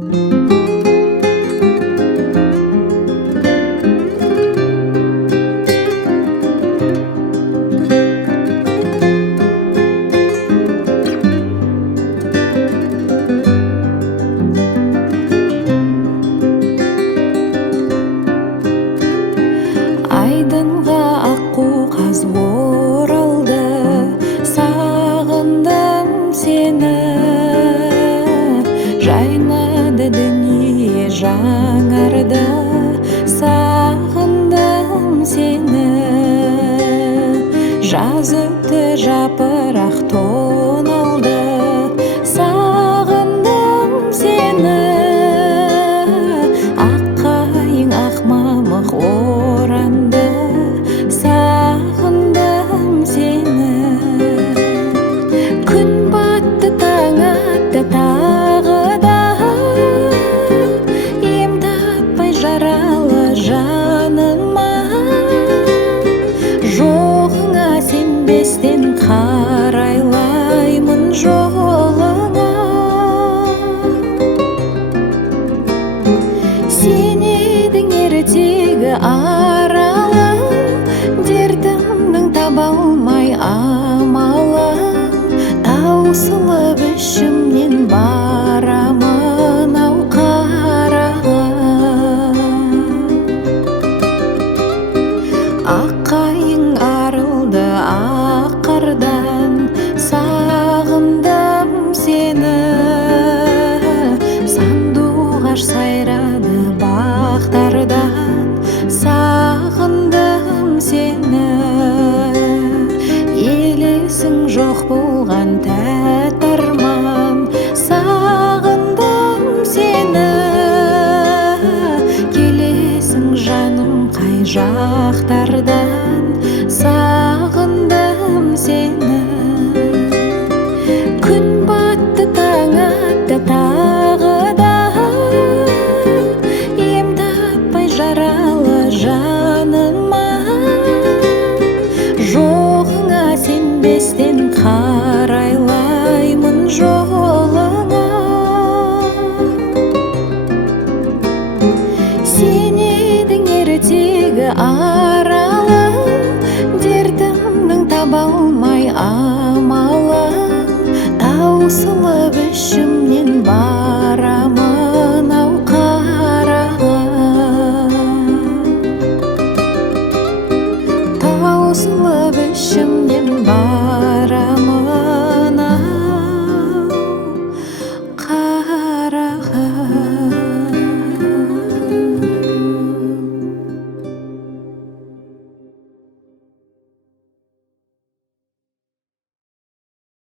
Айдынға аққу қаз оралды, сағындым сені. Жайнады дүние жаңарды, сағындым сені. Жаз өтті жапырақ тоналды, сағындым сені. Аққайың ақ мамық оранды, сағындым сені. Күн батты, таң атты тағы да, ем таппай жаралы жаныма. Жоғыңа сенбестен қарайлаймын жолыңа. Сен едің ертегі аралым, дертімнің таба алмай амалым. Таусылып ішімнен барамын ау қарағым. Аққайың арылды ақ қардан, сағындым сені. Сандуғаш сайрады бақтардан, сағындым сені. Елесің жоқ болған тәтті арман, сағындым сені. Келесің жаным қай жақтардан, сағындым сені. Күн батты, таң атты тағы да, ем таппай жаралы жаныма. Жоғыңа сенбестен қарайлаймын жолыңа. Сен едің ертегі аралым, дертімнің таба алмай